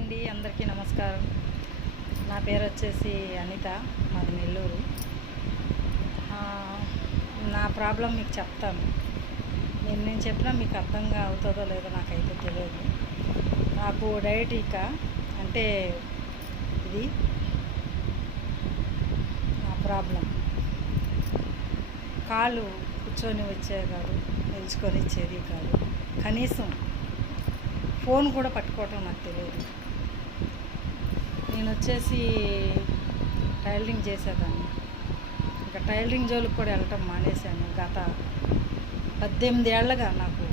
అండి, అందరికీ నమస్కారం. నా పేరు వచ్చేసి అనిత, మాది నెల్లూరు. నా ప్రాబ్లం మీకు చెప్తాను. నేను చెప్పినా మీకు అర్థంగా అవుతుందో లేదో నాకైతే తెలియదు. నాకు డయాబెటిక్ అంటే ఇది నా ప్రాబ్లం. కాళ్ళు కూర్చొని వచ్చేది కాదు, నిల్చుకొని ఇచ్చేది కాదు, కనీసం ఫోన్ కూడా పట్టుకోవటం నాకు తెలియదు. నేను వచ్చేసి టైలరింగ్ చేసేదాన్ని. ఇంకా టైలరింగ్ జోలికి కూడా వెళ్ళటం మానేశాను. గత 18 ఏళ్ళగా నాకు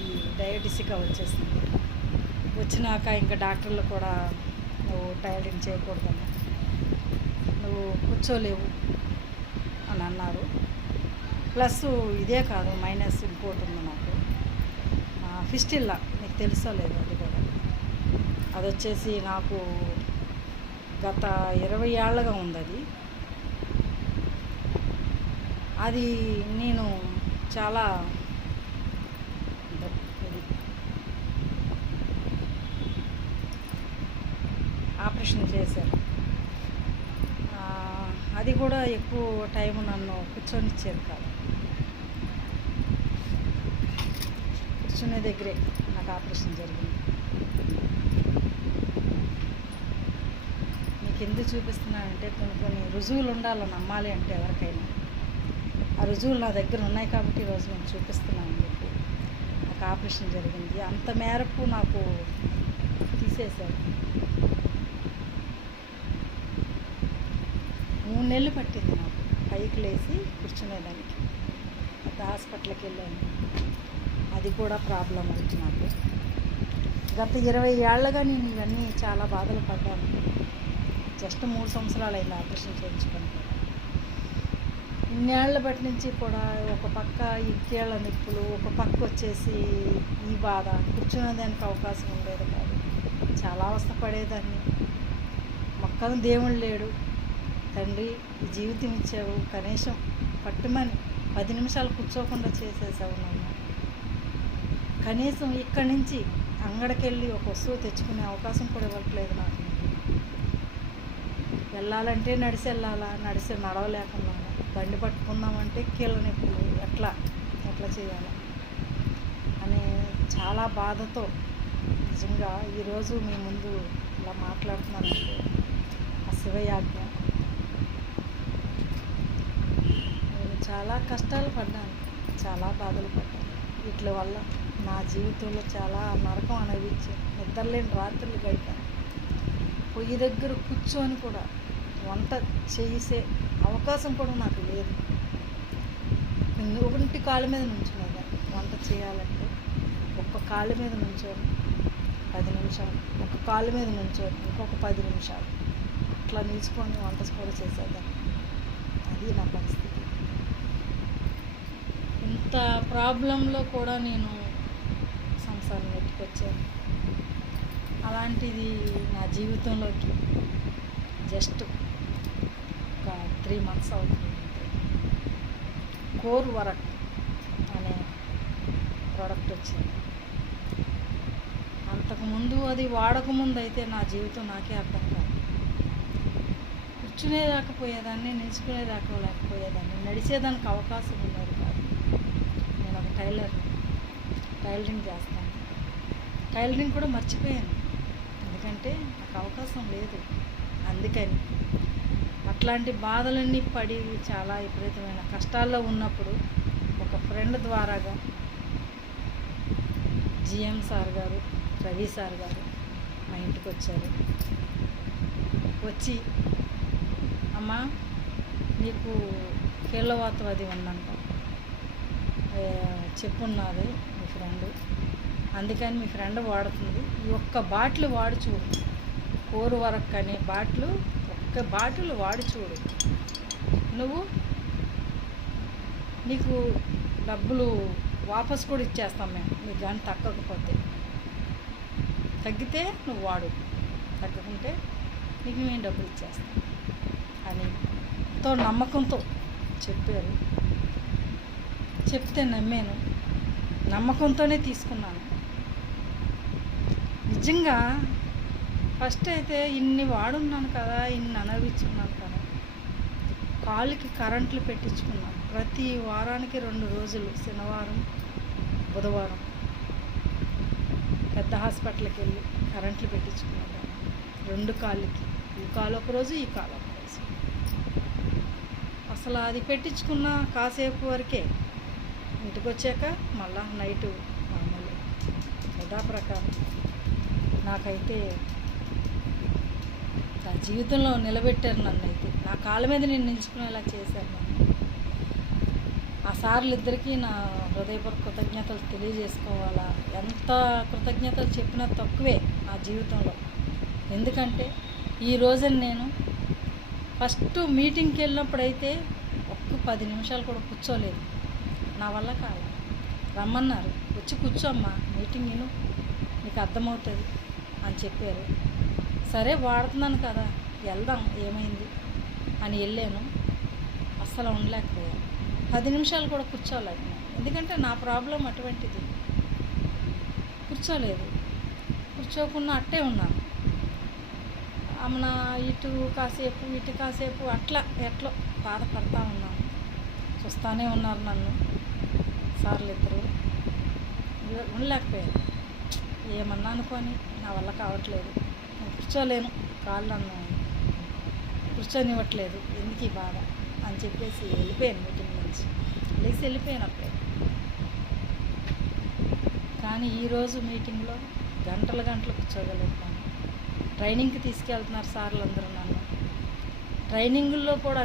ఈ డయాబెటిస్గా వచ్చేసింది. వచ్చినాక ఇంకా డాక్టర్లు కూడా నువ్వు టైలరింగ్ చేయకూడదమ్మా, నువ్వు కూర్చోలేవు అని అన్నారు. ప్లస్ ఇదే కాదు, మైనస్ ఇంకోటి ఉంది నాకు, ఫిస్టిల్లా. మీకు తెలుసో లేదు, అది కూడా అది వచ్చేసి నాకు గత 20 ఏళ్ళగా ఉంది. అది నేను చాలా ఆపరేషన్ చేశారు. అది కూడా ఎక్కువ టైం నన్ను కూర్చొనిచ్చేది కాదు. కూర్చునే దగ్గరే నాకు ఆపరేషన్ జరిగింది. మీకు ఎందుకు చూపిస్తున్నానంటే కొన్ని రుజువులు ఉండాలి, నమ్మాలి అంటే ఎవరికైనా. ఆ రుజువులు నా దగ్గర ఉన్నాయి కాబట్టి ఈరోజు నేను చూపిస్తున్నాను మీకు. నాకు ఆపరేషన్ జరిగింది, అంత మేరకు నాకు తీసేశారు. 3 నెలలు పట్టింది నాకు పైకి లేచి కూర్చునేదానికి. పెద్ద హాస్పిటల్కి వెళ్ళాను. అది కూడా ప్రాబ్లం అవుతుంది నాకు. గత 20 ఏళ్ళగా నేను ఇవన్నీ చాలా బాధలు పడ్డాను. జస్ట్ 3 సంవత్సరాలు అయింది ఆపరేషన్ చేయించుకొని. ఇన్నేళ్ల బట్టి నుంచి కూడా ఒక పక్క ఈ కీళ్ళ నొప్పులు, ఒక పక్క వచ్చేసి ఈ బాధ, కూర్చునేదానికి అవకాశం ఉండేది కాదు. చాలా అవస్థపడేదాన్ని. మొక్కను దేవుడు లేడు, తండ్రి ఈ జీవితం ఇచ్చావు, కనీసం పట్టుమని 10 నిమిషాలు కూర్చోకుండా చేసేసావు నన్ను. కనీసం ఇక్కడి నుంచి అంగడికెళ్ళి ఒక వస్తువు తెచ్చుకునే అవకాశం కూడా ఇవ్వట్లేదు నాకు. వెళ్ళాలంటే నడిచి వెళ్ళాలా, నడవలేకుండా, బండి పట్టుకుందామంటే కీళ్ళ నొప్పులు, ఎట్లా చేయాలి అని చాలా బాధతో నిజంగా ఈరోజు మీ ముందు ఇలా మాట్లాడుతున్నానంటే ఆ శివయాజ్ఞ. నేను చాలా కష్టాలు పడ్డాను, చాలా బాధలు పడ్డాను. వీటి వల్ల నా జీవితంలో చాలా నరకం అనుభవించాను. నిద్రలేని రాత్రులు గడిపాను. పొయ్యి దగ్గర కూర్చొని కూడా వంట చేసే అవకాశం కూడా నాకు లేదు. ఒకటి కాళ్ళ మీద నుంచునేదాన్ని. వంట చేయాలంటే ఒక్క కాళ్ళ మీద నుంచొని 10 నిమిషాలు, ఒక కాళ్ళ మీద నుంచొని ఇంకొక 10 నిమిషాలు అట్లా నిల్చుకొని వంట కూడా చేసేదాన్ని. అది నా పరిస్థితి. ఇంత ప్రాబ్లంలో కూడా నేను సంసారం నెట్టుకొచ్చాను. అలాంటిది నా జీవితంలోకి జస్ట్ ఒక 3 months అవుతుంది. కోర్ వరక్ అనే ప్రోడక్ట్ వచ్చింది. అంతకుముందు అది వాడకముందు అయితే నా జీవితం నాకే అర్థం కాదు. కూర్చునేదాకపోయేదాన్ని, నిలుచుకునేదాకా లేకపోయేదాన్ని, నడిచేదానికి అవకాశం ఉండేది కాదు. నేను ఒక టైలరింగ్ చేస్తాను. టైలరింగ్ కూడా మర్చిపోయాను, ఎందుకంటే నాకు అవకాశం లేదు. అందుకని అట్లాంటి బాధలన్నీ పడి చాలా విపరీతమైన కష్టాల్లో ఉన్నప్పుడు ఒక ఫ్రెండ్ ద్వారాగా జిఎం సార్ గారు, రవి సార్ గారు మా ఇంటికి వచ్చారు. వచ్చి, అమ్మా నీకు కీళ్ళవాతం అది ఉందంట, చెప్పున్నది మీ ఫ్రెండ్, అందుకని మీ ఫ్రెండ్ వాడుతుంది, ఈ ఒక్క బాటిల్ వాడి చూడు, కోరు వరకు అనే ఒక్క బాటిల్ వాడి చూడు, నీకు డబ్బులు వాపస్ కూడా ఇచ్చేస్తాం మేము, మీకు కానీ తగ్గకపోతే. తగ్గితే నువ్వు వాడు, తగ్గకుంటే నీకు మేము డబ్బులు ఇచ్చేస్తాం అని ఎంతో నమ్మకంతో చెప్పారు. చెప్తే నమ్మాను, నమ్మకంతోనే తీసుకున్నాను. నిజంగా ఫస్ట్ అయితే ఇన్ని వాడున్నాను కదా, ఇన్ని అనుభవించుకున్నాను కదా, కాళ్ళకి కరెంట్లు పెట్టించుకున్నాను. ప్రతి వారానికి 2 రోజులు, శనివారం బుధవారం పెద్ద హాస్పిటల్కి వెళ్ళి కరెంట్లు పెట్టించుకున్నాను 2 కాళ్ళకి. ఈ కాలు ఒక రోజు, ఈ కాలు ఒక రోజు. అసలు అది పెట్టించుకున్న కాసేపు వరకే, ఇంటికి వచ్చాక మళ్ళా నైటు మామూలు యథాప్రకారం. నాకైతే నా జీవితంలో నిలబెట్టారు నన్ను. అయితే నా కాళ్ళ మీద నేను నిలుచుకునేలా చేశారు నన్ను. ఆ సార్లు ఇద్దరికీ నా హృదయపూర్వక కృతజ్ఞతలు తెలియజేసుకోవాలా. ఎంత కృతజ్ఞతలు చెప్పినా తక్కువే నా జీవితంలో. ఎందుకంటే ఈ రోజున నేను ఫస్ట్ మీటింగ్కి వెళ్ళినప్పుడైతే ఒక్క 10 నిమిషాలు కూడా కూర్చోలేదు. నా వల్ల కాదు. రమ్మన్నారు, వచ్చి కూర్చోమ్మా, మీటింగ్ విను, నీకు అర్థమవుతుంది అని చెప్పారు. సరే వాడుతున్నాను కదా, వెళ్దాం ఏమైంది అని వెళ్ళాను. అస్సలు ఉండలేకపోయాను. 10 నిమిషాలు కూడా కూర్చోలేదు. ఎందుకంటే నా ప్రాబ్లం అటువంటిది. కూర్చోలేదు. కూర్చోకుండా అట్టే ఉన్నాను. ఆమె ఇటు కాసేపు ఇటు కాసేపు అట్లా ఎట్లో బాధపడతా ఉన్నాను. చూస్తూనే ఉన్నారు నన్ను సార్లు ఇద్దరు. ఉండలేకపోయాను. ఏమన్నా అనుకొని నా వల్ల కావట్లేదు, నేను కూర్చోలేను, కాళ్ళు నన్ను కూర్చొనివ్వట్లేదు, ఎందుకు ఈ బాధ అని చెప్పేసి వెళ్ళిపోయాను. మీటింగ్ నుంచి వెళ్ళిపోయాను అప్పుడే. కానీ ఈరోజు మీటింగ్లో గంటలు కూర్చోగలుగుతాను. ట్రైనింగ్కి తీసుకెళ్తున్నారు సార్లు అందరూ నన్ను. ట్రైనింగుల్లో కూడా